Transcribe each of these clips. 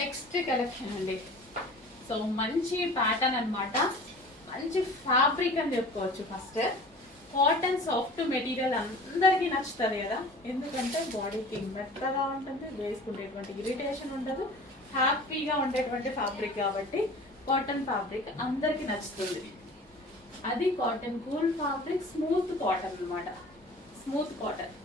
Next collection అండి. So మంచి pattern అన్నమాట, మంచి ఫ్యాబ్రిక్ అని చెప్పుకోవచ్చు. ఫస్ట్ కాటన్ సాఫ్ట్ మెటీరియల్ అందరికీ నచ్చుతుంది కదా, ఎందుకంటే బాడీకి మెత్తగా ఉంటుంది, వేసుకునేటువంటి ఇరిటేషన్ ఉండదు, హ్యాపీగా ఉండేటువంటి ఫ్యాబ్రిక్ కాబట్టి కాటన్ ఫ్యాబ్రిక్ అందరికీ నచ్చుతుంది. అది cotton cool fabric, smooth cotton అన్నమాట. స్మూత్ కాటన్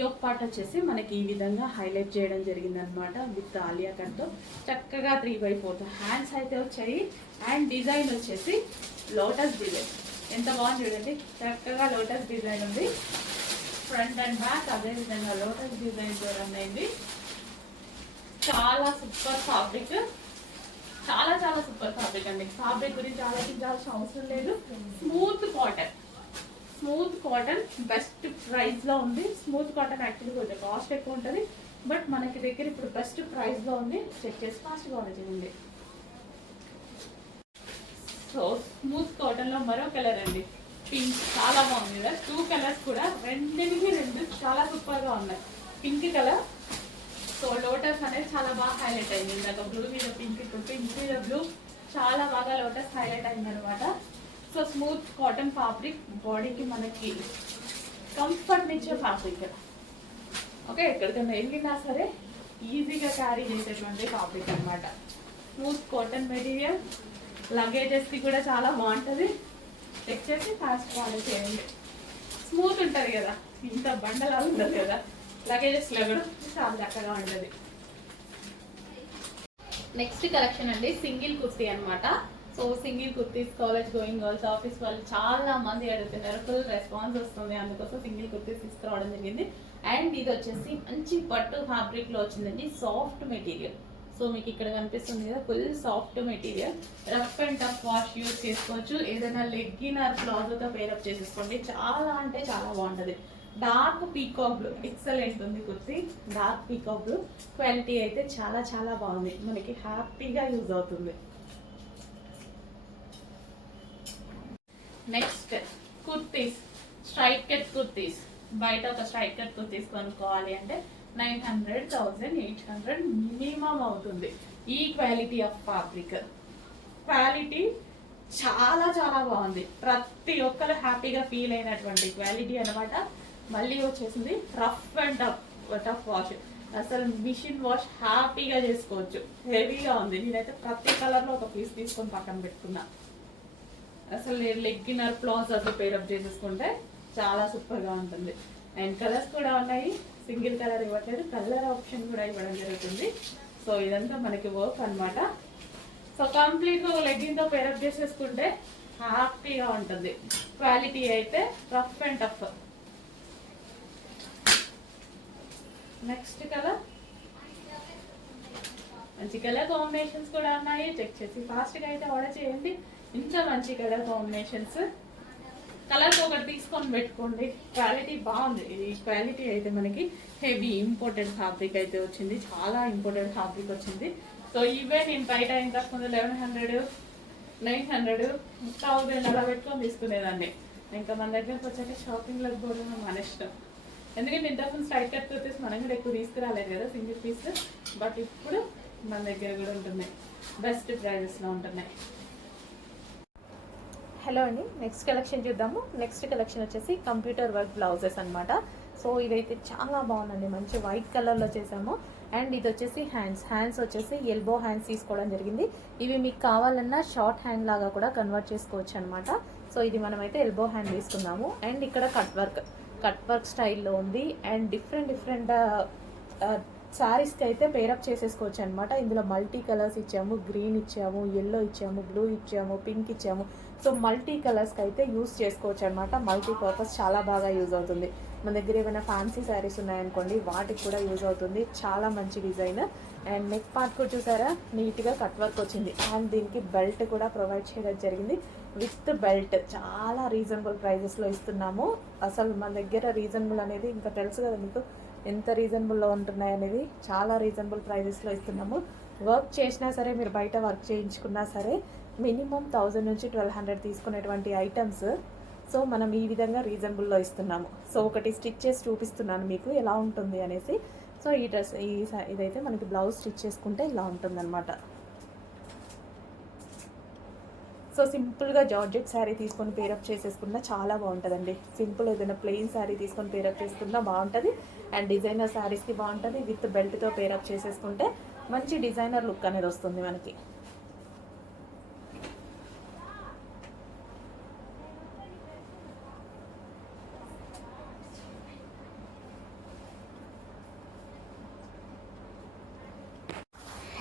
యోక్ పార్ట్ వచ్చేసి మనకి ఈ విధంగా హైలైట్ చేయడం జరిగింది అనమాట. విత్ ఆలియా కట్తో చక్కగా 3/4 హ్యాండ్స్ అయితే వచ్చాయి. అండ్ డిజైన్ వచ్చేసి లోటస్ డిజైన్, ఎంత బాగుంది చూడండి, చక్కగా లోటస్ డిజైన్ ఉంది. ఫ్రంట్ అండ్ బ్యాక్ అదే విధంగా లోటస్ డిజైన్ తో రన్ అయింది. చాలా సూపర్ ఫ్యాబ్రిక్, చాలా చాలా సూపర్ ఫ్యాబ్రిక్ అండి. ఫ్యాబ్రిక్ గురించి ఆలోచించాల్సిన అవసరం లేదు. Smooth cotton, smooth cotton best price లో ఉంది. స్మూత్ కాటన్ యాక్చువల్లీ కొంచెం కాస్ట్ ఎక్కువ ఉంటుంది, బట్ మనకి దగ్గర ఇప్పుడు బెస్ట్ ప్రైస్ లో ఉంది. చెక్ చేసి ఫాస్ట్గా ఆర్డర్ చేయండి. సో స్మూత్ కాటన్ లో మరో కలర్ అండి, పింక్, చాలా బాగుంది కదా. 2 కలర్స్ కూడా రెండింటికి రెండు చాలా సూపర్ గా ఉన్నాయి. పింక్ కలర్, సో లోటస్ అనేది చాలా బాగా హైలైట్ అయింది. ఇందాక బ్లూ మీద పింక్, ఇప్పుడు పింక్ మీద బ్లూ, చాలా బాగా లోటస్ హైలైట్ అయింది అనమాట. సో స్మూత్ కాటన్ ఫ్యాబ్రిక్, బాడీకి మనకి కంఫర్ట్ ఇచ్చే ఫ్యాబ్రిక్. ఓకే, ఎక్కడికైనా వెళ్ళినా సరే ఈజీగా క్యారీ చేసేటువంటి ఫ్యాబ్రిక్ అనమాట. స్మూత్ కాటన్ మెటీరియల్, లగేజెస్కి కూడా చాలా బాగుంటుంది. చెక్ చేసి ఫాస్ట్ ఆర్డర్ చేయండి. స్మూత్ ఉంటుంది కదా, ఇంత బండలా ఉంటుంది కదా, లగేజెస్లో కూడా చాలా చక్కగా ఉంటుంది. నెక్స్ట్ కలెక్షన్ అండి, సింగిల్ కుర్తీ అనమాట. So single kurtis, college going girls, office వాళ్ళు చాలా మంది అడుగుతున్నారు, ఫుల్ రెస్పాన్స్ వస్తుంది, అందుకోసం సింగిల్ కుర్తీస్ తీసుకురావడం జరిగింది. అండ్ ఇది వచ్చేసి మంచి పట్టు ఫ్యాబ్రిక్ లో వచ్చిందండి, సాఫ్ట్ మెటీరియల్. సో మీకు ఇక్కడ కనిపిస్తుంది కదా, full soft material, rough and tough wash use చేసుకోవచ్చు. ఏదైనా లెగ్గిన్ ఆర్ ప్లాజోతో పేరప్ చేసేసుకోండి, చాలా అంటే చాలా బాగుంటుంది. డార్క్ పీకాక్ బ్లూ, ఎక్సలెంట్ ఉంది kurti. Dark peacock blue quality అయితే చాలా చాలా బాగుంది, మనకి హ్యాపీగా యూజ్ అవుతుంది. Next kurtis, straight cut kurtis. బయట ఒక స్ట్రైట్ కట్ కుర్తీస్ కొనుక్కోవాలి అంటే 900, 1800 మినిమం అవుతుంది. ఈ క్వాలిటీ ఆఫ్ ఫ్యాబ్రిక్, క్వాలిటీ చాలా చాలా బాగుంది, ప్రతి ఒక్కరు హ్యాపీగా ఫీల్ అయినటువంటి క్వాలిటీ అనమాట. మళ్ళీ వచ్చేసింది రఫ్ అండ్ టఫ్ వాష్, అసలు మిషన్ వాష్ హ్యాపీగా చేసుకోవచ్చు. హెవీగా ఉంది, నేనైతే ప్రతి కలర్లో ఒక పీస్ తీసుకొని పక్కన పెట్టుకున్నా. అసలు లెగ్గినర్ ప్లాజోతో పేరప్ చేసేసుకుంటే చాలా సూపర్గా ఉంటుంది. అండ్ కలర్స్ కూడా ఉన్నాయి, సింగిల్ కలర్ ఇవ్వట్లేదు, కలర్ ఆప్షన్ కూడా ఇవ్వడం జరుగుతుంది. సో ఇదంతా మనకి వర్క్ అనమాట. సో కంప్లీట్గా ఒక లెగ్గిన్తో పేరప్ చేసేసుకుంటే హ్యాపీగా ఉంటుంది. క్వాలిటీ అయితే rough and tough. Next colour, మంచి కలర్ కాంబినేషన్స్ కూడా ఉన్నాయి, చెక్ చేసి ఫాస్ట్గా అయితే ఆర్డర్ చేయండి. ఇంత మంచి కలర్ కాంబినేషన్స్, కలర్స్ ఒకటి తీసుకొని పెట్టుకోండి, క్వాలిటీ బాగుంది. ఈ క్వాలిటీ అయితే మనకి హెవీ ఇంపోర్టెడ్ ఫ్యాబ్రిక్ అయితే వచ్చింది, చాలా ఇంపోర్టెడ్ ఫ్యాబ్రిక్ వచ్చింది. సో ఇవే నేను బయట ఇంతకుముందు 1100, 900, 1000 అలా పెట్టుకొని తీసుకునేదాన్ని. ఇంకా మన దగ్గరకు వచ్చాక షాపింగ్లకు పోవడం మన ఇష్టం, ఎందుకంటే ఇంతకుముందు స్ట్రైట్ కట్ కుర్తీస్ మనం కూడా ఎక్కువ తీసుకురాలేదు కదా సింగిల్ పీస్, బట్ ఇప్పుడు మన దగ్గర కూడా ఉంటున్నాయి, బెస్ట్ ప్రైజెస్లో ఉంటున్నాయి. హలో అండి, నెక్స్ట్ కలెక్షన్ చూద్దాము. నెక్స్ట్ కలెక్షన్ వచ్చేసి కంప్యూటర్ వర్క్ బ్లౌజెస్ అనమాట. సో ఇదైతే చాలా బాగుందండి, మంచి వైట్ కలర్లో చేసాము. అండ్ ఇది వచ్చేసి హ్యాండ్స్ వచ్చేసి ఎల్బో హ్యాండ్స్ తీసుకోవడం జరిగింది. ఇవి మీకు కావాలన్నా షార్ట్ హ్యాండ్ లాగా కూడా కన్వర్ట్ చేసుకోవచ్చు అనమాట. సో ఇది మనమైతే ఎల్బో హ్యాండ్ తీసుకున్నాము. అండ్ ఇక్కడ కట్ వర్క్ స్టైల్లో ఉంది. అండ్ డిఫరెంట్ శారీస్కి అయితే పేరప్ చేసేసుకోవచ్చు అనమాట. ఇందులో మల్టీ కలర్స్ ఇచ్చాము, గ్రీన్ ఇచ్చాము, ఎల్లో ఇచ్చాము, బ్లూ ఇచ్చాము, పింక్ ఇచ్చాము. సో మల్టీ కలర్స్కి అయితే యూస్ చేసుకోవచ్చు అనమాట. మల్టీ పర్పస్ చాలా బాగా యూజ్ అవుతుంది. మన దగ్గర ఏమైనా ఫ్యాన్సీ శారీస్ ఉన్నాయనుకోండి, వాటికి కూడా యూజ్ అవుతుంది. చాలా మంచి డిజైన్. అండ్ నెక్ పార్ట్ కూడా చూసారా, నీట్గా కట్ వర్క్ వచ్చింది. అండ్ దీనికి బెల్ట్ కూడా ప్రొవైడ్ చేయడం జరిగింది, విత్ బెల్ట్. చాలా రీజనబుల్ ప్రైజెస్లో ఇస్తున్నాము. అసలు మన దగ్గర రీజనబుల్ అనేది ఇంకా తెలుసు కదా మీకు, ఎంత రీజనబుల్లో ఉంటున్నాయి అనేది. చాలా రీజనబుల్ ప్రైజెస్లో ఇస్తున్నాము. వర్క్ చేసినా సరే, మీరు బయట వర్క్ చేయించుకున్నా సరే, మినిమం 1000 నుంచి 1200 తీసుకునేటువంటి ఐటమ్స్. సో మనం ఈ విధంగా రీజనబుల్లో ఇస్తున్నాము. సో ఒకటి స్టిచ్ చేసి చూపిస్తున్నాను మీకు ఎలా ఉంటుంది అనేసి. సో ఈ డ్రెస్ ఇదైతే మనకి బ్లౌజ్ స్టిచ్ చేసుకుంటే ఇలా ఉంటుందన్నమాట. సో సింపుల్గా జార్జెట్ శారీ తీసుకొని పేరప్ చేసేసుకున్నా చాలా బాగుంటుందండి. సింపుల్ ఏదైనా ప్లెయిన్ శారీ తీసుకొని పేరప్ చేసుకున్నా బాగుంటుంది. అండ్ డిజైనర్ శారీస్కి బాగుంటుంది. విత్ బెల్ట్తో పేరప్ చేసేసుకుంటే మంచి డిజైనర్ లుక్ అనేది వస్తుంది మనకి.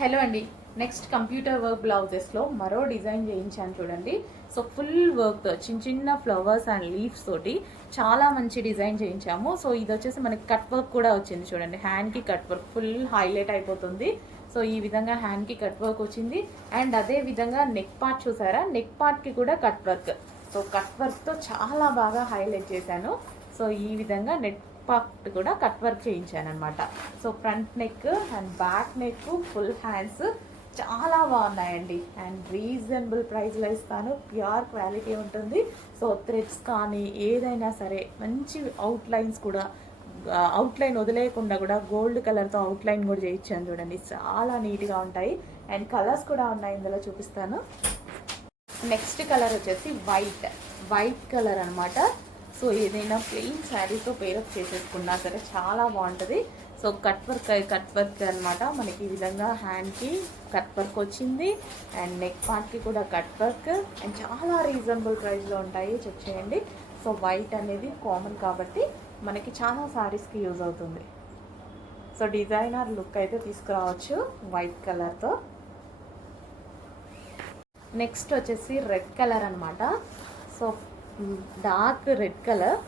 హలో అండి, నెక్స్ట్ కంప్యూటర్ వర్క్ బ్లౌజెస్లో మరో డిజైన్ చేయించాను చూడండి. సో ఫుల్ వర్క్తో చిన్న చిన్న ఫ్లవర్స్ అండ్ లీవ్స్ తోటి చాలా మంచి డిజైన్ చేయించాము. సో ఇది వచ్చేసి మనకి కట్ వర్క్ కూడా వచ్చింది చూడండి. హ్యాండ్కి కట్ వర్క్ ఫుల్ హైలైట్ అయిపోతుంది. సో ఈ విధంగా హ్యాండ్కి కట్ వర్క్ వచ్చింది. అండ్ అదే విధంగా నెక్ పార్ట్ చూసారా, నెక్ పార్ట్కి కూడా కట్ వర్క్. సో కట్ వర్క్తో చాలా బాగా హైలైట్ చేశాను. సో ఈ విధంగా నెక్ పార్ట్ కూడా కట్ వర్క్ చేయించాను అనమాట. So front neck and back neck full hands చాలా బాగున్నాయండి. అండ్ రీజనబుల్ ప్రైస్లో ఇస్తాను. ప్యూర్ క్వాలిటీ ఉంటుంది. సో థ్రెడ్స్ కానీ ఏదైనా సరే మంచి అవుట్లైన్స్ కూడా, అవుట్లైన్ వదిలేయకుండా కూడా గోల్డ్ కలర్తో అవుట్లైన్ కూడా చేయించాను చూడండి. చాలా నీట్గా ఉంటాయి. అండ్ కలర్స్ కూడా ఉన్నాయి, ఇందులో చూపిస్తాను. నెక్స్ట్ కలర్ వచ్చేసి వైట్ కలర్ అనమాట. సో ఏదైనా ప్లెయిన్ శారీతో పేరప్ చేసేసుకున్నా సరే చాలా బాగుంటుంది. సో కట్ వర్క్ అనమాట. మనకి ఈ విధంగా హ్యాండ్కి కట్ వర్క్ వచ్చింది. అండ్ నెక్ పార్ట్కి కూడా కట్ వర్క్. అండ్ చాలా రీజనబుల్ ప్రైస్లో ఉంటాయి, చెక్ చేయండి. సో వైట్ అనేది కామన్ కాబట్టి మనకి చాలా శారీస్కి యూజ్ అవుతుంది. సో డిజైనర్ లుక్ అయితే తీసుకురావచ్చు వైట్ కలర్తో. నెక్స్ట్ వచ్చేసి రెడ్ కలర్ అనమాట. సో డార్క్ రెడ్ కలర్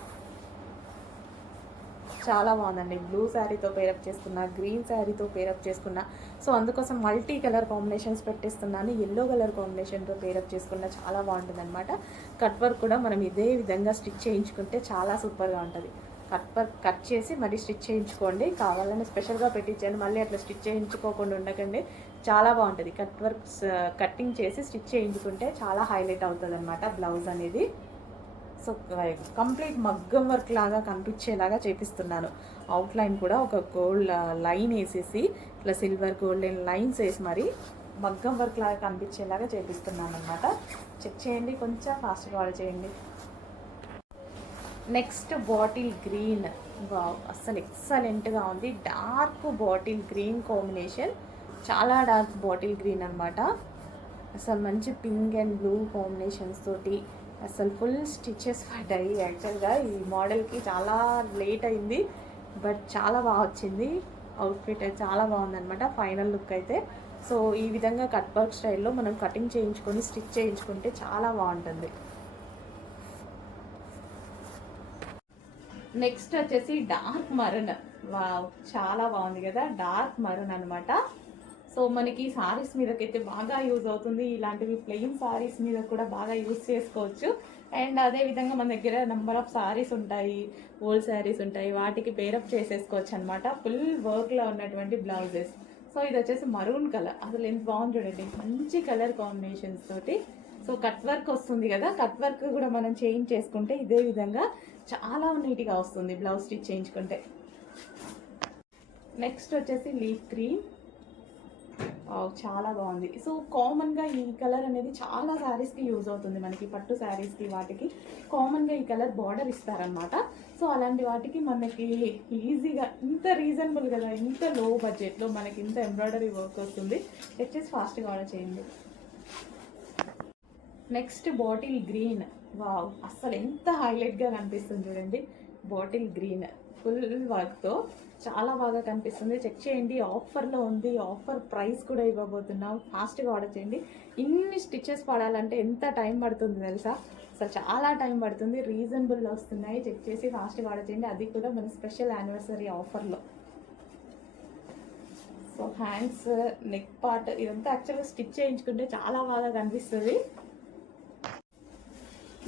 చాలా బాగుందండి. బ్లూ శారీతో పేరప్ చేసుకున్నా, గ్రీన్ శారీతో పేరప్ చేసుకున్నా. సో అందుకోసం మల్టీ కలర్ కాంబినేషన్స్ పెట్టేస్తున్నాను. ఎల్లో కలర్ కాంబినేషన్తో పేరప్ చేసుకున్నా చాలా బాగుంటుంది అనమాట. కట్ వర్క్ కూడా మనం ఇదే విధంగా స్టిచ్ చేయించుకుంటే చాలా సూపర్గా ఉంటుంది. కట్ చేసి మళ్ళీ స్టిచ్ చేయించుకోండి. కావాలని స్పెషల్గా పెట్టించాను, మళ్ళీ అట్లా స్టిచ్ చేయించుకోకుండా ఉండకండి. చాలా బాగుంటుంది. కట్టింగ్ చేసి స్టిచ్ చేయించుకుంటే చాలా హైలైట్ అవుతుంది అనమాట బ్లౌజ్ అనేది. సో కంప్లీట్ మగ్గం వర్క్ లాగా కనిపించేలాగా చేపిస్తున్నాను. అవుట్లైన్ కూడా ఒక గోల్డ్ లైన్ వేసేసి ఇట్లా సిల్వర్ గోల్డెన్ లైన్స్ వేసి మరి మగ్గం వర్క్ లాగా కనిపించేలాగా చేపిస్తున్నాను అనమాట. చెక్ చేయండి, కొంచెం ఫాస్ట్గా ఆర్డర్ చేయండి. Next bottle green. అస్సలు ఎక్సలెంట్గా ఉంది. డార్క్ బాటిల్ గ్రీన్ కాంబినేషన్, చాలా డార్క్ బాటిల్ గ్రీన్ అనమాట. అసలు మంచి పింక్ అండ్ బ్లూ కాంబినేషన్స్ తోటి అసలు ఫుల్ స్టిచెస్ పడ్డాయి. యాక్చువల్గా ఈ మోడల్కి చాలా లేట్ అయింది, బట్ చాలా బాగా వచ్చింది. అవుట్ఫిట్ చాలా బాగుందనమాట ఫైనల్ లుక్ అయితే. సో ఈ విధంగా కట్ వర్క్ స్టైల్లో మనం కటింగ్ చేయించుకొని స్టిచ్ చేయించుకుంటే చాలా బాగుంటుంది. నెక్స్ట్ వచ్చేసి డార్క్ మరూన్. వావ్, చాలా బాగుంది కదా, డార్క్ మరూన్ అనమాట. సో మనకి సారీస్ మీదకైతే బాగా యూజ్ అవుతుంది. ఇలాంటివి ప్లెయిన్ సారీస్ మీద కూడా బాగా యూజ్ చేసుకోవచ్చు. అండ్ అదేవిధంగా మన దగ్గర నెంబర్ ఆఫ్ సారీస్ ఉంటాయి, ఓల్డ్ శారీస్ ఉంటాయి, వాటికి పేరప్ చేసేసుకోవచ్చు అనమాట. ఫుల్ వర్క్లో ఉన్నటువంటి బ్లౌజెస్. సో ఇది వచ్చేసి మరూన్ కలర్. అసలు ఎంత బాగుంది చూడండి, మంచి కలర్ కాంబినేషన్స్ తోటి. సో కట్ వర్క్ వస్తుంది కదా, కట్ వర్క్ కూడా మనం చేంజ్ చేసుకుంటే ఇదే విధంగా చాలా నీట్గా వస్తుంది బ్లౌజ్ స్టిచ్ చేయించుకుంటే. నెక్స్ట్ వచ్చేసి లీఫ్ గ్రీన్. చాలా బాగుంది. సో కామన్గా ఈ కలర్ అనేది చాలా శారీస్కి యూజ్ అవుతుంది. మనకి పట్టు శారీస్కి వాటికి కామన్గా ఈ కలర్ బార్డర్ ఇస్తారనమాట. సో అలాంటి వాటికి మనకి ఈజీగా, ఇంత రీజనబుల్ కదా, ఇంత లో బడ్జెట్లో మనకి ఇంత ఎంబ్రాయిడరీ వర్క్ వస్తుంది. వచ్చేసి ఫాస్ట్గా ఆర్డర్ చేయండి. Next bottle green. వావ్, అస్సలు ఎంత హైలైట్గా కనిపిస్తుంది చూడండి. బాటిల్ గ్రీన్ ఫుల్ వర్క్తో చాలా బాగా కనిపిస్తుంది. చెక్ చేయండి, ఆఫర్లో ఉంది. ఆఫర్ ప్రైస్ కూడా ఇవ్వబోతున్నాం. ఫాస్ట్గా ఆర్డర్ చేయండి. ఇన్ని స్టిచెస్ పడాలంటే ఎంత టైం పడుతుంది తెలుసా? అసలు చాలా టైం పడుతుంది. రీజనబుల్లో వస్తున్నాయి. చెక్ చేసి ఫాస్ట్గా ఆర్డర్ చేయండి. అది కూడా మన స్పెషల్ యానివర్సరీ ఆఫర్లో. సో హ్యాండ్స్, నెక్ పార్ట్ ఇదంతా యాక్చువల్గా స్టిచ్ చేయించుకుంటే చాలా బాగా కనిపిస్తుంది.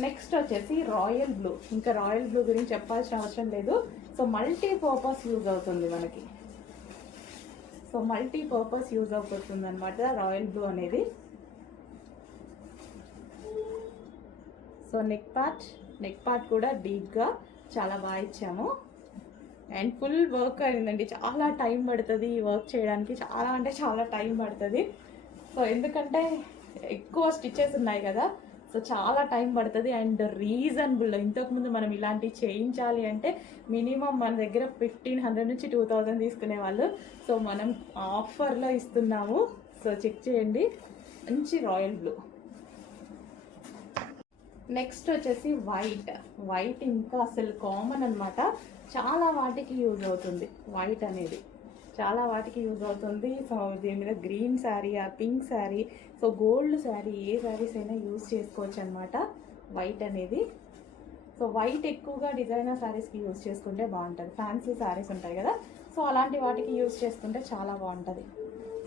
నెక్స్ట్ వచ్చేసి రాయల్ బ్లూ. ఇంకా రాయల్ బ్లూ గురించి చెప్పాల్సిన అవసరం లేదు. సో మల్టీ పర్పస్ యూజ్ అవుతుంది మనకి. సో మల్టీ పర్పస్ యూజ్ అవుతుంది అనమాట రాయల్ బ్లూ అనేది. సో నెక్ పార్ట్ కూడా డీప్గా చాలా బాగా ఇచ్చాము. అండ్ ఫుల్ వర్క్ అయిందండి, చాలా టైం పడుతుంది ఈ వర్క్ చేయడానికి, చాలా అంటే చాలా టైం పడుతుంది. సో ఎందుకంటే ఎక్కువ స్టిచెస్ ఉన్నాయి కదా, సో చాలా టైం పడుతుంది. అండ్ రీజనబుల్, ఇంతకుముందు మనం ఇలాంటివి చేయించాలి అంటే మినిమం మన దగ్గర 1500 నుంచి 2000 తీసుకునే వాళ్ళు. సో మనం ఆఫర్లో ఇస్తున్నాము. సో చెక్ చేయండి, మంచి రాయల్ బ్లూ. నెక్స్ట్ వచ్చేసి వైట్ ఇంకా అసలు కామన్ అనమాట, చాలా వాటికి యూజ్ అవుతుంది వైట్ అనేది, చాలా వాటికి యూజ్ అవుతుంది. సో దీని మీద గ్రీన్ శారీ, ఆ pink sari, so gold sari, ఏ శారీస్ అయినా యూజ్ చేసుకోవచ్చు అనమాట వైట్ అనేది. సో వైట్ ఎక్కువగా డిజైనర్ శారీస్కి యూజ్ చేసుకుంటే బాగుంటుంది, ఫ్యాన్సీ శారీస్ ఉంటాయి కదా, సో అలాంటి వాటికి యూజ్ చేసుకుంటే చాలా బాగుంటుంది.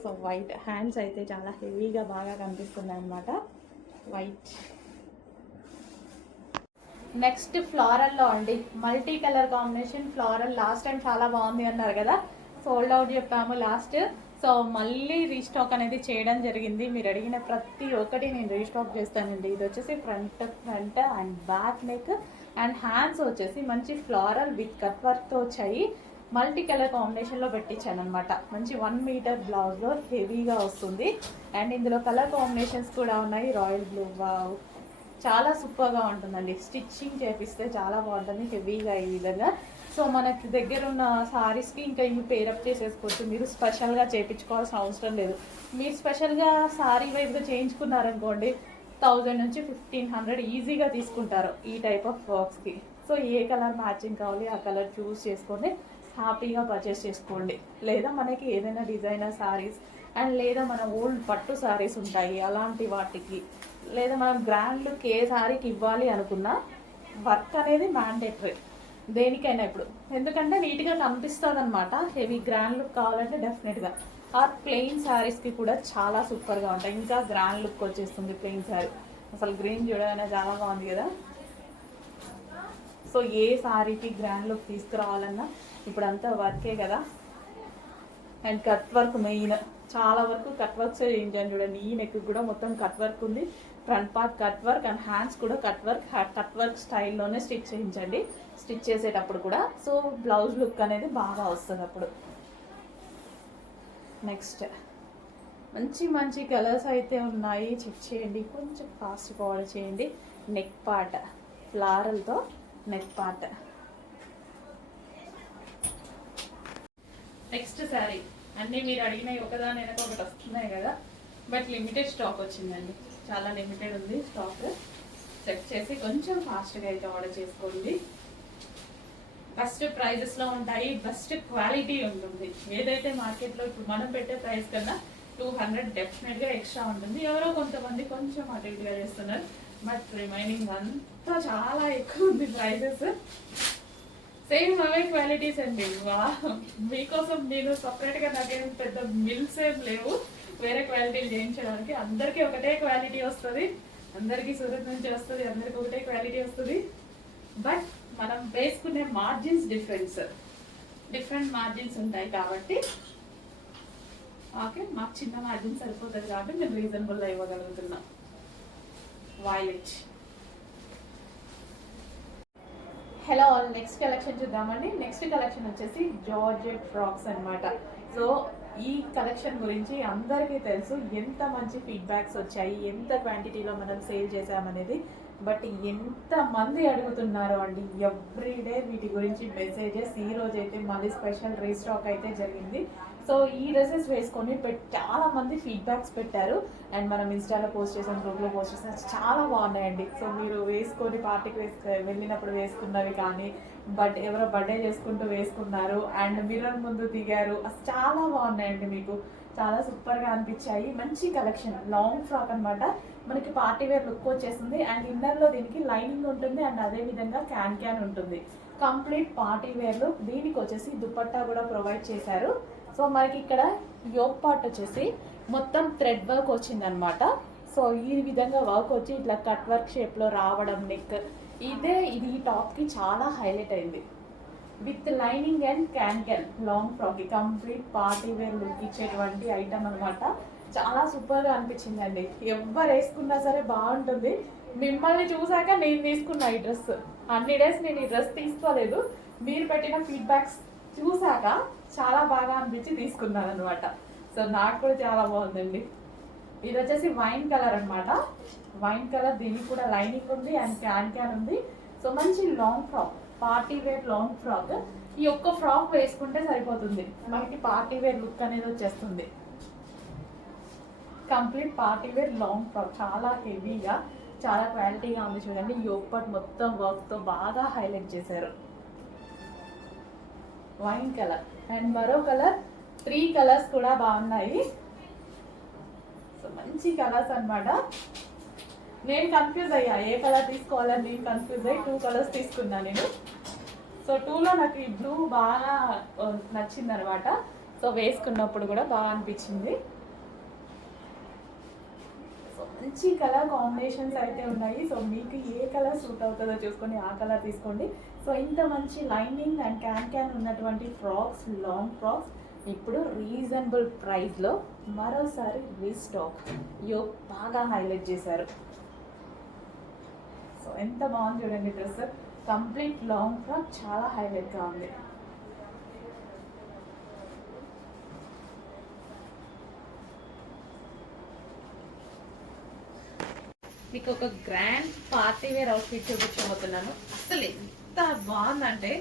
సో వైట్ హ్యాండ్స్ అయితే చాలా హెవీగా బాగా కనిపిస్తున్నాయి అనమాట వైట్. నెక్స్ట్ ఫ్లోరల్లో అండి, multi colour combination floral. Last time చాలా బాగుంది అన్నారు కదా, సోల్డ్ అవుట్ చెప్పాము లాస్ట్. సో మళ్ళీ రీస్టాక్ అనేది చేయడం జరిగింది. మీరు అడిగిన ప్రతి ఒక్కటి నేను రీస్టాక్ చేస్తానండి. ఇది వచ్చేసి front and back neck and hands వచ్చేసి మంచి ఫ్లోరల్ విత్ కట్ వర్క్తో వచ్చాయి. మల్టీ కలర్ కాంబినేషన్లో పెట్టించాను అనమాట. మంచి 1 మీటర్ బ్లౌజ్లో హెవీగా వస్తుంది. అండ్ ఇందులో కలర్ కాంబినేషన్స్ కూడా ఉన్నాయి. రాయల్ బ్లూ, వావ్ చాలా సూపర్గా ఉంటుందండి. స్టిచ్చింగ్ చేపిస్తే చాలా బాగుంటుంది హెవీగా ఈ విధంగా. సో మనకి దగ్గర ఉన్న సారీస్కి ఇంకా ఇవి పేరప్ చేసేసుకోవచ్చు. మీరు స్పెషల్గా చేయించుకోవాల్సిన అవసరం లేదు. మీరు స్పెషల్గా సారీ వైజ్గా చేయించుకున్నారనుకోండి 1000 నుంచి 1500 ఈజీగా తీసుకుంటారు ఈ టైప్ ఆఫ్ వర్క్స్కి. సో ఏ కలర్ మ్యాచింగ్ కావాలి ఆ కలర్ చూస్ చేసుకొని హ్యాపీగా పర్చేస్ చేసుకోండి. లేదా మనకి ఏదైనా డిజైనర్ సారీస్ అండ్ లేదా మన ఓల్డ్ పట్టు సారీస్ ఉంటాయి అలాంటి వాటికి, లేదా మనం గ్రాండ్ లుక్ ఏ సారీకి ఇవ్వాలి అనుకున్నా వర్క్ అనేది మ్యాండేటరీ దేనికైనా ఇప్పుడు, ఎందుకంటే నీట్గా కనిపిస్తుంది అనమాట. హెవీ గ్రాండ్ లుక్ కావాలంటే డెఫినెట్గా. ఆ ప్లెయిన్ శారీస్కి కూడా చాలా సూపర్గా ఉంటాయి, ఇంకా గ్రాండ్ లుక్ వచ్చేస్తుంది ప్లెయిన్ శారీ. అసలు గ్రీన్ చూడగానే చాలా బాగుంది కదా. సో ఏ శారీకి గ్రాండ్ లుక్ తీసుకురావాలన్నా ఇప్పుడంతా వర్కే కదా. అండ్ కట్ వర్క్ మెయిన్, చాలా వరకు కట్ వర్క్స్ చేయించాను చూడండి. ఈ నెక్ కూడా మొత్తం కట్ వర్క్ ఉంది, front part cut work and hands కూడా కట్ వర్క్ స్టైల్లోనే స్టిచ్ చేయించండి స్టిచ్ చేసేటప్పుడు కూడా. సో బ్లౌజ్ లుక్ అనేది బాగా వస్తుంది అప్పుడు. నెక్స్ట్ మంచి మంచి కలర్స్ అయితే ఉన్నాయి, చెక్ చేయండి, కొంచెం ఫాస్ట్ ఆర్డర్ చేయండి. నెక్ పార్ట్ ఫ్లారల్తో నెక్ పార్ట్. నెక్స్ట్ శారీ అన్నీ మీరు అడిగినవి ఒకదాని వెనక ఒకటి వస్తున్నాయి కదా, బట్ లిమిటెడ్ స్టాక్ వచ్చిందండి, చాలా లిమిటెడ్ ఉంది స్టాక్. చెక్ చేసి కొంచెం ఫాస్ట్గా అయితే ఆర్డర్ చేసుకోండి. బెస్ట్ ప్రైజెస్లో ఉంటాయి, బెస్ట్ క్వాలిటీ ఉంటుంది. ఏదైతే మార్కెట్లో ఇప్పుడు మనం పెట్టే ప్రైస్ కన్నా 200 డెఫినెట్గా ఎక్స్ట్రా ఉంటుంది. ఎవరో కొంతమంది కొంచెం అటు ఇటుగా చేస్తున్నారు, బట్ రిమైనింగ్ అంతా చాలా ఎక్కువ ఉంది ప్రైజెస్. సేమ్ అవే క్వాలిటీస్ అండి. మీకోసం నేను సపరేట్గా నాకేం పెద్ద మిల్స్ ఏం లేవు వేరే క్వాలిటీలు చేయించడానికి. అందరికీ ఒకటే క్వాలిటీ వస్తుంది, అందరికీ సూరత్ నుంచి వస్తుంది, అందరికీ ఒకటే క్వాలిటీ వస్తుంది. బట్ మనం వేసుకునే మార్జిన్స్ డిఫరెంట్ మార్జిన్స్ ఉంటాయి కాబట్టి ఓకే, మాకు చిన్న మార్జిన్ సరిపోతుంది కాబట్టి మేము రీజనబుల్ ఇవ్వగలుగుతున్నాం. Violet. Hello all, next collection చూద్దామండి. నెక్స్ట్ కలెక్షన్ వచ్చేసి జార్జెట్ ఫ్రాక్స్ అనమాట. సో ఈ కలెక్షన్ గురించి అందరికీ తెలుసు, ఎంత మంచి ఫీడ్బ్యాక్స్ వచ్చాయి, ఎంత క్వాంటిటీలో మనం సేల్ చేసామనేది. బట్ ఎంతమంది అడుగుతున్నారో అండి, ఎవ్రీడే వీటి గురించి మెసేజెస్. ఈ రోజు అయితే మళ్ళీ స్పెషల్ రీస్టాక్ అయితే జరిగింది. సో ఈ డ్రెస్సెస్ వేసుకొని చాలా మంది ఫీడ్బ్యాక్స్ పెట్టారు. అండ్ మనం ఇన్స్టాలో పోస్ట్ చేసాం, గ్రూప్లో పోస్ట్ చేసాం, చాలా బాగున్నాయండి. సో మీరు వేసుకొని పార్టీకి వెళ్ళినప్పుడు వేసుకున్నవి కానీ, ఎవరో బర్త్డే చేసుకుంటూ వేసుకున్నారు అండ్ మిర్రర్ ముందు దిగారు, చాలా బాగున్నాయండి. మీకు చాలా సూపర్గా అనిపించాయి. మంచి కలెక్షన్, లాంగ్ ఫ్రాక్ అనమాట, మనకి పార్టీ వేర్ లుక్ వచ్చేస్తుంది. అండ్ ఇన్నర్లో దీనికి లైనింగ్ ఉంటుంది అండ్ అదేవిధంగా క్యాన్ ఉంటుంది. Complete party wear look. దీనికి వచ్చేసి దుపట్టా కూడా ప్రొవైడ్ చేశారు. సో మనకి ఇక్కడ యోక్ పార్ట్ వచ్చేసి మొత్తం థ్రెడ్ వర్క్ వచ్చిందనమాట. సో ఈ విధంగా వర్క్ వచ్చి ఇట్లా కట్ వర్క్ షేప్లో రావడం నెక్, ఇది ఈ టాప్కి చాలా హైలైట్ అయింది. With lining and can long frock, complete party wear look ఇచ్చేటువంటి ఐటమ్ అనమాట. చాలా సూపర్గా అనిపించిందండి. ఎవరు వేసుకున్నా సరే బాగుంటుంది. మిమ్మల్ని చూసాక నేను తీసుకున్నా ఈ డ్రెస్. అన్ని డేస్ నేను ఈ డ్రెస్ తీసుకోలేదు, మీరు పెట్టిన ఫీడ్బ్యాక్స్ చూసాక చాలా బాగా అనిపించి తీసుకున్నాను అనమాట. సో నాకు కూడా చాలా బాగుందండి. ఇది వచ్చేసి వైన్ కలర్ అన్నమాట. వైన్ కలర్, దీనికి కూడా లైనింగ్ ఉంది అండ్ క్యాన్ ఉంది. సో మంచి long frock, party wear long frock. ఈ ఒక్క ఫ్రాక్ వేసుకుంటే సరిపోతుంది, మనకి పార్టీ వేర్ లుక్ అనేది వచ్చేస్తుంది. Complete party wear long frock, చాలా హెవీగా, చాలా క్వాలిటీగా ఉంది. చూడండి, యోగ్ పార్ట్ మొత్తం వర్క్తో బాగా హైలైట్ చేశారు. వైన్ కలర్ అండ్ మరో కలర్, 3 కలర్స్ కూడా బాగున్నాయి. సో మంచి కలర్స్ అన్నమాట. నేను కన్ఫ్యూజ్ అయ్యా ఏ కలర్ తీసుకోవాలని, నేను కన్ఫ్యూజ్ అయ్యి 2 కలర్స్ తీసుకున్నా నేను. సో 2లో నాకు ఈ బ్లూ బాగా నచ్చింది అనమాట. సో వేసుకున్నప్పుడు కూడా బాగా అనిపించింది. సో మంచి కలర్ కాంబినేషన్స్ అయితే ఉన్నాయి. సో మీకు ఏ కలర్ సూట్ అవుతుందో చూసుకొని ఆ కలర్ తీసుకోండి. సో ఇంత మంచి లైనింగ్ అండ్ క్యాన్ ఉన్నటువంటి ఫ్రాక్స్, లాంగ్ ఫ్రాక్స్ ఇప్పుడు రీజనబుల్ ప్రైస్లో మరోసారి రీస్టాక్ బాగా హైలైట్ చేశారు. సో ఎంత బాగుంది చూడండి డ్రెస్. కంప్లీట్ లాంగ్ ఫ్రాక్ చాలా హైలైట్గా ఉంది. మీకు ఒక గ్రాండ్ పార్టీ వేర్ అవుట్ఫిట్ చూపించబోతున్నాను. అసలు ఎంత బాగుందంటే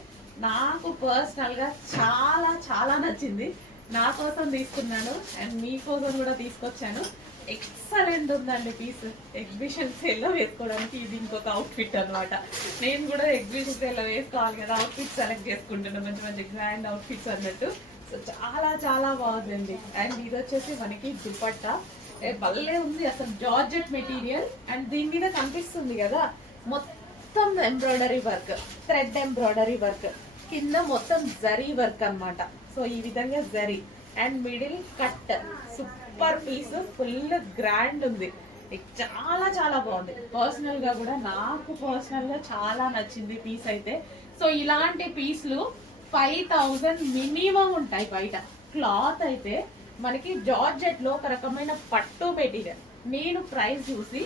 నాకు పర్సనల్గా చాలా చాలా నచ్చింది. నా కోసం తీసుకున్నాను అండ్ మీకోసం కూడా తీసుకొచ్చాను. ఎక్సలెంట్ ఉందండి పీస్. ఎగ్జిబిషన్ సేల్లో వేసుకోవడానికి ఇది ఇంకొక అవుట్ఫిట్ అనమాట. నేను కూడా ఎగ్జిబిషన్ సేల్లో వేసుకోవాలి కదా, అవుట్ఫిట్ సెలెక్ట్ చేసుకుంటున్నాను, మంచి మంచి గ్రాండ్ అవుట్ఫిట్స్ అన్నట్టు. సో చాలా చాలా బాగుందండి. అండ్ ఇది వచ్చేసి మనకి దుపట్టా భలే ఉంది అసలు, జార్జెట్ మెటీరియల్. అండ్ దీని మీద కనిపిస్తుంది కదా మొత్తం embroidery work, thread embroidery work, కింద మొత్తం జరీ వర్క్ అన్నమాట. సో ఈ విధంగా zari and middle cut, super piece, full grand ఉంది. చాలా చాలా బాగుంది. పర్సనల్ గా కూడా నాకు పర్సనల్ గా చాలా నచ్చింది పీస్ అయితే. సో ఇలాంటి పీస్లు 5000 మినిమం ఉంటాయి బయట. క్లాత్ అయితే మనకి జార్జెట్ లో ఒక రకమైన పట్టు మెటీరియల్. నేను ప్రైస్ చూసి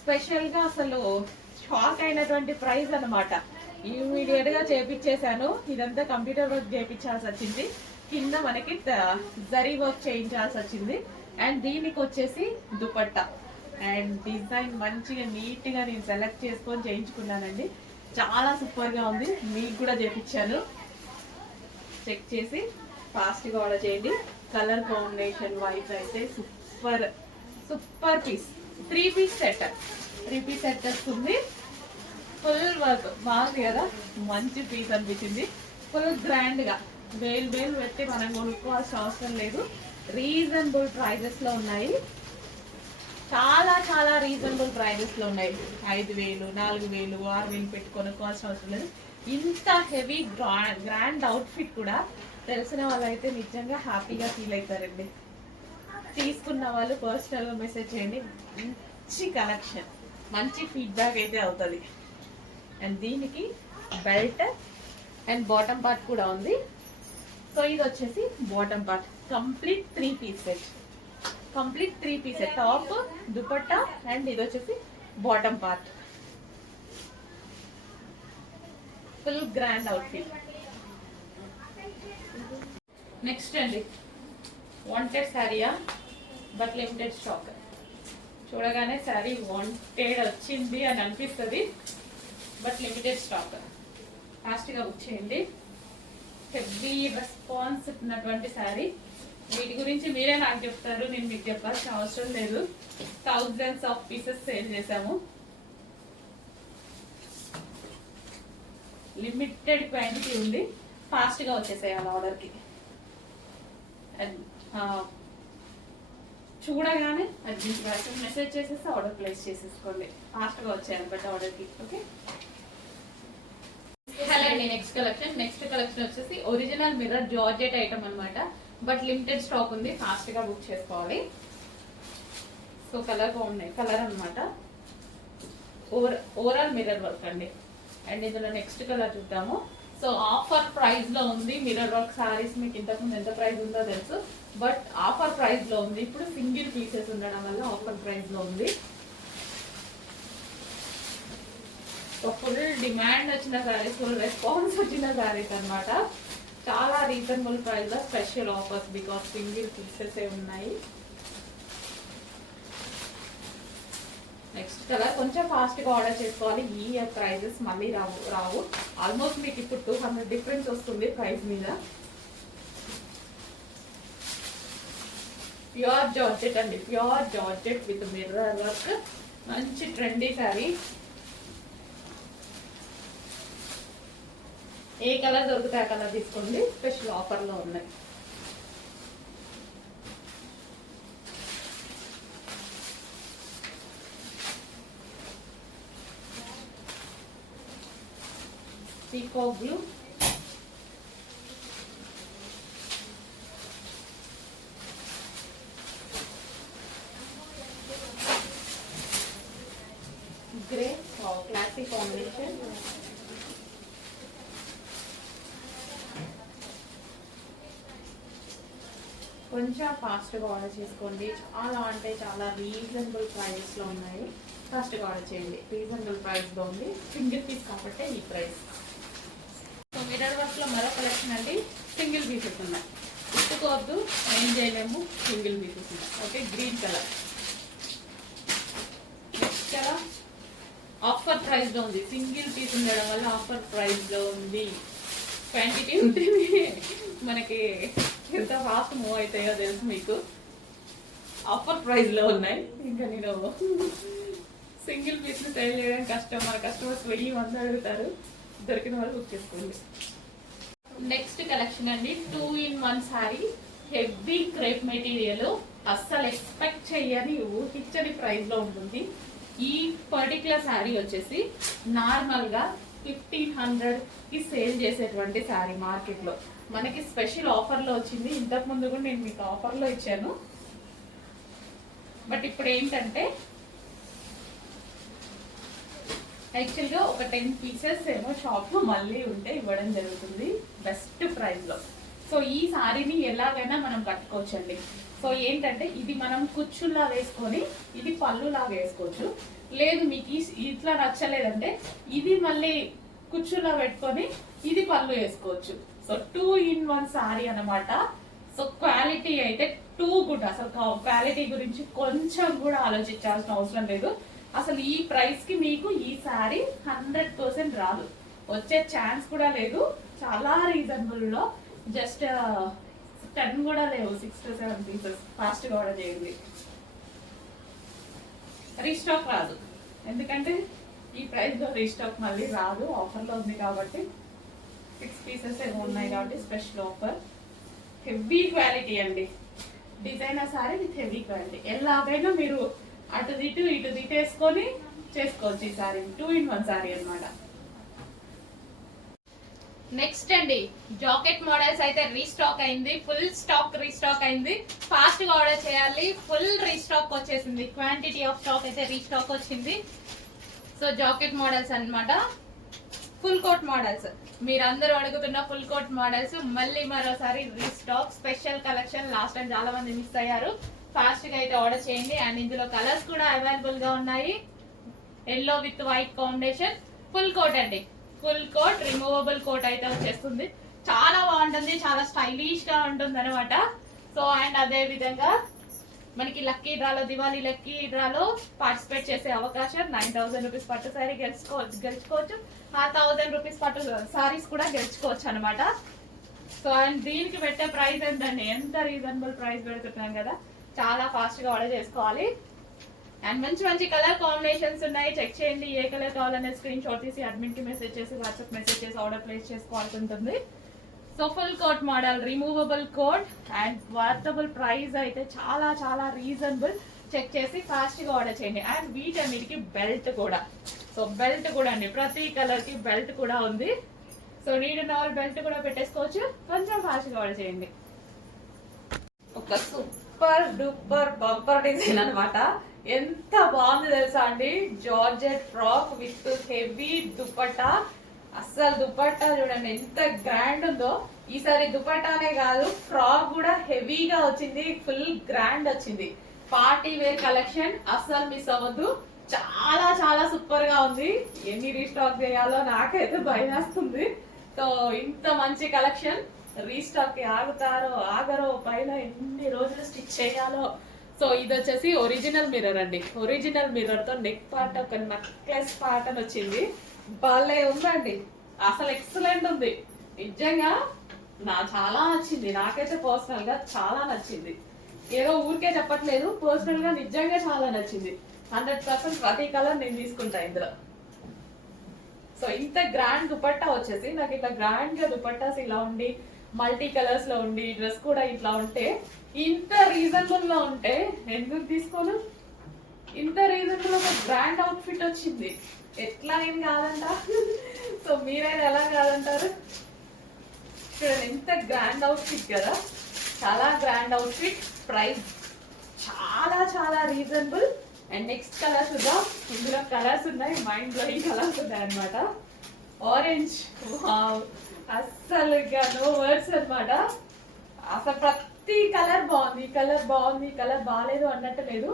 స్పెషల్ గా అసలు షాక్ అయినటువంటి ప్రైస్ అనమాట. ఇమీడియట్ గా చేపించేశాను. ఇదంతా కంప్యూటర్ వర్క్ చేయించాల్సి వచ్చింది, కింద మనకి జరీ వర్క్ చేయించాల్సి వచ్చింది. అండ్ దీనికి వచ్చేసి దుపట్టా అండ్ డిజైన్ మంచిగా నీట్ గా నేను సెలెక్ట్ చేసుకొని చేయించుకున్నానండి. చాలా సూపర్ గా ఉంది. మీకు కూడా చేయించాను, చెక్ చేసి ఫాస్ట్ గా ఆర్డర్ చేయండి. కలర్ కాంబినేషన్ వైజ్ అయితే super super piece. 3 piece set, 3 piece set వస్తుంది. ఫుల్ వర్క్ బాగుంది కదా, మంచి పీస్ అనిపించింది. ఫుల్ గ్రాండ్ గా వేలు పెట్టి మనం కొనుక్కోవాల్సిన అవసరం లేదు. రీజనబుల్ ప్రైజెస్ లో ఉన్నాయి, చాలా చాలా రీజనబుల్ ప్రైజెస్ లో ఉన్నాయి. 5000, 4000, 6000 పెట్టి కొనుక్కోవాల్సిన అవసరం లేదు. ఇంత హెవీ గ్రాండ్ అవుట్ఫిట్ కూడా తెలిసిన వాళ్ళైతే నిజంగా హ్యాపీగా ఫీల్ అవుతారండి. తీసుకున్న వాళ్ళు పర్సనల్గా మెసేజ్ చేయండి. మంచి కలెక్షన్, మంచి ఫీడ్బ్యాక్ అయితే అవుతుంది. అండ్ దీనికి బెల్ట్ అండ్ బాటమ్ పార్ట్ కూడా ఉంది. సో ఇది వచ్చేసి bottom part, complete 3 piece set, complete 3 piece set, top, dupatta and ఇది వచ్చేసి bottom part. Full grand outfit. Next అండి, వాంటెడ్ శారీయా బట్ లిమిటెడ్ స్టాక్. చూడగానే శారీ వాంటెడ్ వచ్చింది అని అనిపిస్తుంది, బట్ లిమిటెడ్ స్టాక్. ఫాస్ట్గా బుక్ చేయండి. హెవీ రెస్పాన్స్ ఉన్నటువంటి శారీ. వీటి గురించి మీరే నాకు చెప్తారు, నేను మీకు చెప్పాల్సిన అవసరం లేదు. థౌజండ్స్ ఆఫ్ పీసెస్ సేల్ చేసాము. లిమిటెడ్ క్వాంటిటీ ఉంది, ఫాస్ట్గా వచ్చేసేయాలి ఆర్డర్కి. అండ్ చూడగానే అది మెసేజ్ చేసేసి ఆర్డర్ ప్లేస్ చేసేసుకోండి. ఫాస్ట్గా వచ్చేయాలి బట్ ఆర్డర్కి. ఓకే, హలో అండి. నెక్స్ట్ కలెక్షన్ వచ్చేసి ఒరిజినల్ మిర్రర్ జార్జెట్ ఐటమ్ అనమాట. బట్ లిమిటెడ్ స్టాక్ ఉంది, ఫాస్ట్గా బుక్ చేసుకోవాలి. సో కలర్ బాగున్నాయి, కలర్ అనమాట. ఓవరాల్ మిర్రర్ వర్క్ అండి. అండ్ ఇందులో నెక్స్ట్ కలర్ చూద్దాము. సో ఆఫర్ ప్రైస్ లో ఉంది మిర్రర్ వర్క్ సారీస్. మీకు ఇంతకుముందు ఎంత ప్రైస్ ఉందో తెలుసు, బట్ ఆఫర్ ప్రైస్ లో ఉంది. ఇప్పుడు సింగిల్ పీసెస్ ఉండడం వల్ల ఆఫర్ ప్రైస్ లో ఉంది. ఫుల్ డిమాండ్ వచ్చిన సారీస్, ఫుల్ రెస్పాన్స్ వచ్చిన సారీస్ అనమాట. చాలా రీజనబుల్ ప్రైస్ లో special offers because single pieces ఉన్నాయి. నెక్స్ట్ కలర్ కొంచెం ఫాస్ట్గా ఆర్డర్ చేసుకోవాలి. ఈ ప్రైజెస్ మళ్ళీ రావు. ఆల్మోస్ట్ మీకు ఇప్పుడు 200 డిఫరెన్స్ వస్తుంది ప్రైస్ మీద. ప్యూర్ జార్జెట్ అండి, pure georgette with mirror work, మంచి ట్రెండీ శారీ. ఏ కలర్ దొరికితే ఆ కలర్ తీసుకోండి, స్పెషల్ ఆఫర్లో ఉన్నాయి. Peacock blue, grey, classic combination. కొంచెం ఫాస్ట్గా ఆర్డర్ చేసుకోండి. చాలా అంటే చాలా రీజనబుల్ ప్రైజెస్లో ఉన్నాయి. ఫాస్ట్గా ఆర్డర్ చేయండి. రీజనబుల్ ప్రైస్లో ఉంది, సింగిల్ పీస్ కాబట్టి ఈ ప్రైస్. సో మిర్రర్ వర్క్లో మరో కలెక్షన్ అండి. సింగిల్ పీసెస్ ఉన్నాయి, ఇట్టుకోవద్దు, ఏం చేయలేము, సింగిల్ పీసెస్ ఉన్నాయి. Okay, green colour. Next colour offer ప్రైస్లో ఉంది. సింగిల్ పీస్ ఉండడం వల్ల ఆఫర్ ప్రైస్లో ఉంది. క్వాంటిటీ ఉంటుంది, మనకి ఎంత ఫాస్ట్ మూవ్ అవుతాయో తెలుసు మీకు. ఆఫర్ ప్రైస్లో ఉన్నాయి. ఇంకా నేను సింగిల్ పీస్ని సేల్ చేయడం కష్టం. మన కస్టమర్స్ 1000 మంది అడుగుతారు. దొరికిన వాళ్ళు బుక్ చేసుకోండి. నెక్స్ట్ కలెక్షన్ అండి, 2-in-1 sari. Heavy crepe material, అస్సలు ఎక్స్పెక్ట్ చెయ్యని ఊహించని ప్రైస్లో ఉంటుంది. ఈ పర్టికులర్ శారీ వచ్చేసి నార్మల్గా 1500కి సేల్ చేసేటువంటి శారీ మార్కెట్లో మనకి స్పెషల్ ఆఫర్లో వచ్చింది. ఇంతకు ముందు కూడా నేను మీకు ఆఫర్లో ఇచ్చాను. బట్ ఇప్పుడు ఏంటంటే యాక్చువల్గా ఒక 10 పీసెస్ ఏమో షాప్లో మళ్ళీ ఉంటే ఇవ్వడం జరుగుతుంది బెస్ట్ ప్రైస్లో. సో ఈ శారీని ఎలాగైనా మనం కట్టుకోవచ్చండి. సో ఏంటంటే ఇది మనం కుచ్చుల్లా వేసుకొని ఇది పళ్ళులాగా వేసుకోవచ్చు. లేదు మీకు ఇట్లా నచ్చలేదంటే ఇది మళ్ళీ కుచ్చులా పెట్టుకొని ఇది పళ్ళు వేసుకోవచ్చు. సో 2-in-1 శారీ అనమాట. సో క్వాలిటీ అయితే టూ గుడ్. అసలు క్వాలిటీ గురించి కొంచెం కూడా ఆలోచించాల్సిన అవసరం లేదు. అసలు ఈ ప్రైస్ కి మీకు ఈ శారీ 100% రాదు, వచ్చే ఛాన్స్ కూడా లేదు. చాలా రీజనబుల్ లో జస్ట్ 10 కూడా లేవు, 6 to 7 పీసెస్. ఫాస్ట్ గా ఆర్డర్ చేయండి. రీస్టాక్ రాదు, ఎందుకంటే ఈ ప్రైస్ లో రీస్టాక్ మళ్ళీ రాదు. ఆఫర్ లో ఉంది కాబట్టి 6 పీసెస్ ఏమో ఉన్నాయి కాబట్టి స్పెషల్ ఆఫర్. హెవీ క్వాలిటీ అండి, designer sorry with heavy quality. ఎలాగైనా మీరు అటు ఇటు వేసుకొని చేసుకోవచ్చు. ఈ సారీ 2-in-1 సారీ అనమాట. నెక్స్ట్ అండి, జాకెట్ మోడల్స్ అయితే రీస్టాక్ అయింది. ఫుల్ స్టాక్ రీస్టాక్ అయింది. ఫాస్ట్ గా ఆర్డర్ చేయాలి. ఫుల్ రీస్టాక్ వచ్చేసింది. క్వాంటిటీ ఆఫ్ స్టాక్ అయితే రీస్టాక్ వచ్చింది. సో జాకెట్ మోడల్స్ అన్నమాట. ఫుల్ కోట్ మోడల్స్, మీరందరూ అడుగుతున్న ఫుల్ కోట్ మోడల్స్ మళ్ళీ మరోసారి restock. Special collection. Last time చాలా మంది మిస్ అయ్యారు. ఫాస్ట్ గా అయితే ఆర్డర్ చేయండి. అండ్ ఇందులో కలర్స్ కూడా అవైలబుల్ గా ఉన్నాయి. Yellow with white combination. Full coat అండి, ఫుల్ కోట్, రిమూవబుల్ కోట్ అయితే వచ్చేస్తుంది. చాలా బాగుంటుంది, చాలా స్టైలిష్ గా ఉంటుంది అనమాట. సో అండ్ అదే విధంగా మనకి లక్కీ డ్రాలో, దివాళీ లక్కీ డ్రాలో పార్టిసిపేట్ చేసే అవకాశం. 9000 రూపీస్ పట్టు సారీ గెలుచుకోవచ్చు. ఆ 1000 రూపీస్ పట్టు సారీస్ కూడా గెలుచుకోవచ్చు అనమాట. సో అండ్ దీనికి పెట్టే ప్రైస్ ఎంతండి, ఎంత రీజనబుల్ ప్రైస్ పెడుతున్నాం కదా. చాలా ఫాస్ట్ గా ఆర్డర్ చేసుకోవాలి. అండ్ మంచి మంచి కలర్ కాంబినేషన్స్ ఉన్నాయి. చెక్ చేయండి. ఏ కలర్ కావాలనే స్క్రీన్ షాట్ తీసి అడ్మిన్ కి మెసేజ్ చేసి, వాట్సాప్ మెసేజ్ చేసి ఆర్డర్ ప్లేస్ చేసుకోవాల్సి ఉంటుంది. So full coat model, removable coat and వాటబుల్ ప్రైస్ అయితే చాలా చాలా రీజనబుల్. చెక్ చేసి ఫాస్ట్ గా ఆర్డర్ చేయండి. అండ్ వీటన్నిటికి బెల్ట్ కూడా. సో బెల్ట్ కూడా అండి, ప్రతి కలర్ కి బెల్ట్ కూడా ఉంది. సో నీడ్ ఉన్న వాళ్ళు బెల్ట్ కూడా పెట్టేసుకోవచ్చు. కొంచెం ఫాస్ట్ గా ఆర్డర్ చేయండి. ఒక సూపర్ డూపర్ బంపర్ డిజైన్ అనమాట. ఎంత బాగుంది తెలుసా అండి. Georgette frock with heavy dupatta. అస్సలు దుపట్టా చూడండి ఎంత గ్రాండ్ ఉందో. ఈసారి దుపట్టానే కాదు, ఫ్రాక్ కూడా హెవీగా వచ్చింది. ఫుల్ గ్రాండ్ వచ్చింది. పార్టీ వేర్ కలెక్షన్ అస్సలు మిస్ అవ్వద్దు. చాలా చాలా సూపర్ గా ఉంది. ఎన్ని రీస్టాక్ చేయాలో నాకైతే భయం వేస్తుంది. సో ఇంత మంచి కలెక్షన్ రీస్టాక్ కి ఆగుతారో ఆగరో, పైన ఎన్ని రోజులు స్టిచ్ చేయాలో. సో ఇది వచ్చేసి ఒరిజినల్ మిర్రర్ అండి. ఒరిజినల్ మిర్రర్ తో నెక్ పార్ట్ ఒక నెక్లెస్ పార్ట్ అని వచ్చింది. భలే ఉందండి, అసలు ఎక్సలెంట్ ఉంది నిజంగా. చాలా నచ్చింది, నాకైతే పర్సనల్ గా చాలా నచ్చింది. ఏదో ఊరికే చెప్పట్లేదు, పర్సనల్ గా నిజంగా చాలా నచ్చింది. 100% ప్రతి కలర్ నేను తీసుకుంటా ఇందులో. సో ఇంత గ్రాండ్ దుపట్టా వచ్చేసి నాకు ఇట్లా గ్రాండ్ గా దుపట్టాస్ ఇలా ఉండి మల్టీ కలర్స్ లో ఉండి డ్రెస్ కూడా ఇట్లా ఉంటే, ఇంత రీజనబుల్ లో ఉంటే ఎందుకు తీసుకోను? ఇంత రీజనబుల్ ఒక గ్రాండ్ అవుట్ఫిట్ వచ్చింది, ఎట్లా నేను కాదంట. సో మీరైనా ఎలా కాదంటారు? చూడండి ఎంత గ్రాండ్ అవుట్ఫిట్ కదా, చాలా గ్రాండ్ అవుట్ఫిట్. ప్రైస్ చాలా చాలా రీజనబుల్. అండ్ నెక్స్ట్ కలర్ చూద్దాం. ఇందులో కలర్స్ ఉన్నాయి, మైండ్ బ్లోయింగ్ కలర్స్ ఉన్నాయి అనమాట. ఆరెంజ్, అస్సలు నో వర్డ్స్ అనమాట. అసలు ప్రతి కలర్ బాగుంది, ఈ కలర్ బాగుంది, ఈ కలర్ బాగాలేదు అన్నట్టు లేదు,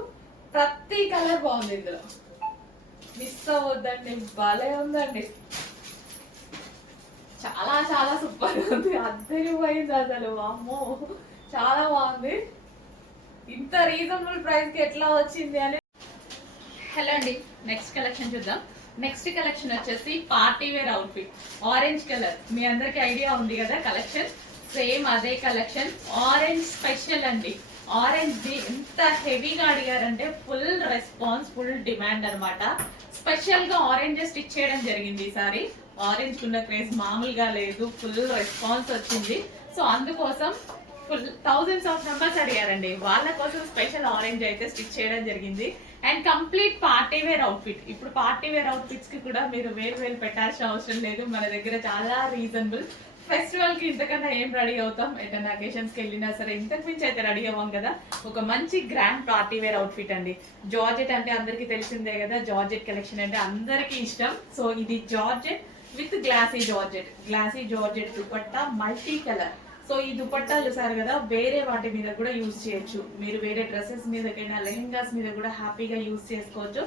ప్రతి కలర్ బాగుంది ఇందులో. మిస్ అవ్వద్దండి, భలే ఉందండి, చాలా చాలా సూపర్ ఉంది, అద్దరిపోయింది అసలు. అమ్మో చాలా బాగుంది. ఇంత రీజనబుల్ ప్రైస్ కి ఎట్లా వచ్చింది అని. హలో అండి, నెక్స్ట్ కలెక్షన్ చూద్దాం. నెక్స్ట్ కలెక్షన్ వచ్చేసి party wear outfit, orange colour. మీ అందరికి ఐడియా ఉంది కదా కలెక్షన్, సేమ్ అదే కలెక్షన్. ఆరెంజ్ స్పెషల్ అండి. ఆరెంజ్ ది ఎంత హెవీగా అడిగారంటే ఫుల్ రెస్పాన్స్, ఫుల్ డిమాండ్ అనమాట. స్పెషల్ గా ఆరెంజ్ స్టిచ్ చేయడం జరిగింది ఈసారి. ఆరెంజ్ కున్న క్రేజ్ మామూలుగా లేదు, ఫుల్ రెస్పాన్స్ వచ్చింది. సో అందుకోసం ఫుల్ థౌజండ్స్ ఆఫ్ మెంబర్స్ అడిగారండి, వాళ్ళ కోసం స్పెషల్ ఆరెంజ్ అయితే స్టిచ్ చేయడం జరిగింది. And complete party wear outfit. ఇప్పుడు పార్టీ వేర్ అవుట్ఫిట్స్ కి కూడా మీరు వేలు పెట్టాల్సిన అవసరం లేదు, మన దగ్గర చాలా రీజనబుల్. ఫెస్టివల్ కి ఇంతకన్నా ఏం రెడీ అవుతాం, ఎటన్నా అకేషన్స్ కి వెళ్ళినా సరే ఇంతకు మించి అయితే రెడీ అవ్వం కదా. ఒక మంచి గ్రాండ్ పార్టీ వేర్ అవుట్ఫిట్ అండి. జార్జెట్ అంటే అందరికి తెలిసిందే కదా, జార్జెట్ కలెక్షన్ అంటే అందరికి ఇష్టం. సో ఇది georgette with glassy georgette, glassy georgette dupatta multi colour. So ఈ దుపట్టాలు చూసారు కదా, వేరే వాటి మీద కూడా యూజ్ చేయొచ్చు. మీరు వేరే డ్రెస్సెస్ మీదకైనా లెహెంగాస్ మీద కూడా హ్యాపీగా యూజ్ చేసుకోవచ్చు.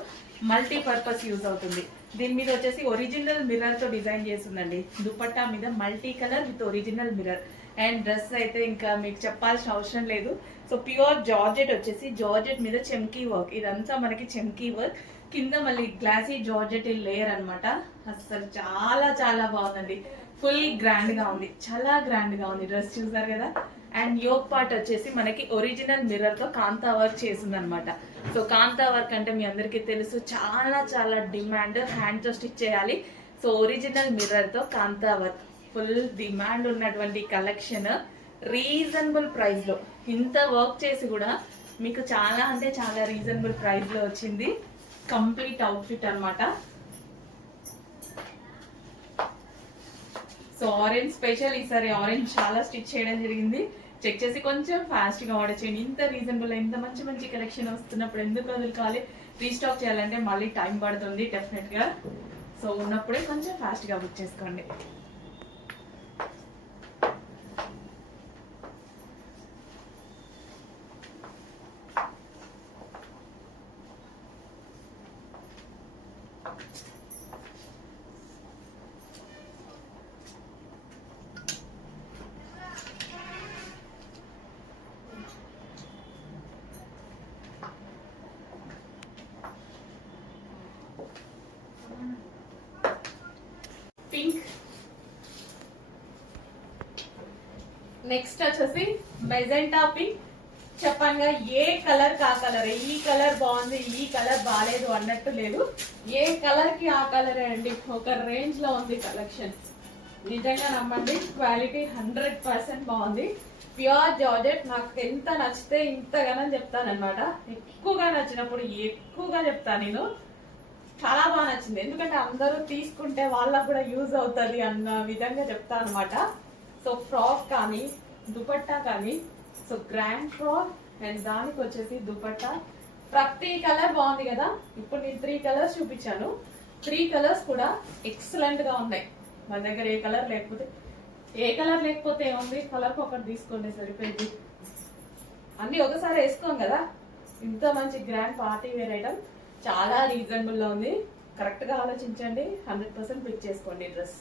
మల్టీ పర్పస్ యూజ్ అవుతుంది. దీని మీద వచ్చేసి ఒరిజినల్ మిర్రర్ తో డిజైన్ చేస్తుందండి. దుపట్టా మీద multi colour with original mirror. And dress అయితే ఇంకా మీకు చెప్పాల్సిన అవసరం లేదు. సో ప్యూర్ జార్జెట్ వచ్చేసి జార్జెట్ మీద చెమ్కీ వర్క్, ఇదంతా మనకి చెమ్కీ వర్క్. కింద మళ్ళీ గ్లాసీ జార్జెట్ లేయర్ అనమాట. అసలు చాలా చాలా బాగుందండి, ఫుల్ గ్రాండ్ గా ఉంది, చాలా గ్రాండ్ గా ఉంది. డ్రెస్ చూసారు కదా. అండ్ యోక్ పార్ట్ వచ్చేసి మనకి ఒరిజినల్ మిర్రర్ తో కాంతా వర్క్ చేసింది అనమాట. సో కాంతా వర్క్ అంటే మీ అందరికీ తెలుసు, చాలా చాలా డిమాండ్, హ్యాండ్ తో స్టిచ్ చేయాలి. సో ఒరిజినల్ మిర్రర్ తో కాంతా వర్క్, ఫుల్ డిమాండ్ ఉన్నటువంటి కలెక్షన్. రీజనబుల్ ప్రైస్ లో ఇంత వర్క్ చేసి కూడా మీకు చాలా అంటే చాలా రీజనబుల్ ప్రైస్ లో వచ్చింది. కంప్లీట్ అవుట్ఫిట్ అనమాట. సో ఆరెంజ్ స్పెషల్, ఈసారి ఆరెంజ్ చాలా స్టిచ్ చేయడం జరిగింది. చెక్ చేసి కొంచెం ఫాస్ట్ గా ఆర్డర్ చేయండి. ఇంత రీజనబుల్, ఇంత మంచి మంచి కలెక్షన్ వస్తున్నప్పుడు ఎందుకు వదులుకోవాలి? రీస్టాక్ చేయాలంటే మళ్ళీ టైం పడుతుంది డెఫినెట్ గా. సో ఉన్నప్పుడే కొంచెం ఫాస్ట్ గా బుక్ చేసుకోండి. పింక్. నెక్స్ట్ వచ్చేసి మెజెంటా పింక్. చెప్పంగా ఏ కలర్ కా కలర్, ఈ కలర్ బాగుంది ఈ కలర్ బాగాలేదు అన్నట్టు లేదు, ఏ కలర్ కి ఆ కలరే అండి. ఒక రేంజ్ లో ఉంది కలెక్షన్, నిజంగా నమ్మండి. క్వాలిటీ 100% బాగుంది. Pure georgette. నాకు ఎంత నచ్చితే ఇంతగానని చెప్తానమాట. ఎక్కువగా నచ్చినప్పుడు ఎక్కువగా చెప్తాను నేను. చాలా బాగా నచ్చింది, ఎందుకంటే అందరూ తీసుకుంటే వాళ్ళకు కూడా యూజ్ అవుతుంది అన్న విధంగా చెప్తాను అనమాట. సో ఫ్రాక్ కానీ దుపట్టా కానీ, సో గ్రాండ్ ఫ్రాక్ అండ్ దానికి వచ్చేసి దుపట్టా, ప్రతి కలర్ బాగుంది కదా. ఇప్పుడు నేను 3 కలర్స్ చూపించాను, 3 కలర్స్ కూడా ఎక్సలెంట్ గా ఉన్నాయి. మన దగ్గర ఏ కలర్ లేకపోతే ఏముంది, కలర్కి ఒకటి తీసుకోండి సరిపోయింది. అన్ని ఒకసారి వేసుకోం కదా. ఇంత మంచి గ్రాండ్ పార్టీ వేర్ ఐటమ్ చాలా రీజనబుల్ లో ఉంది. కరెక్ట్ గా ఆలోచించండి, 100% పిక్ చేసుకోండి డ్రెస్.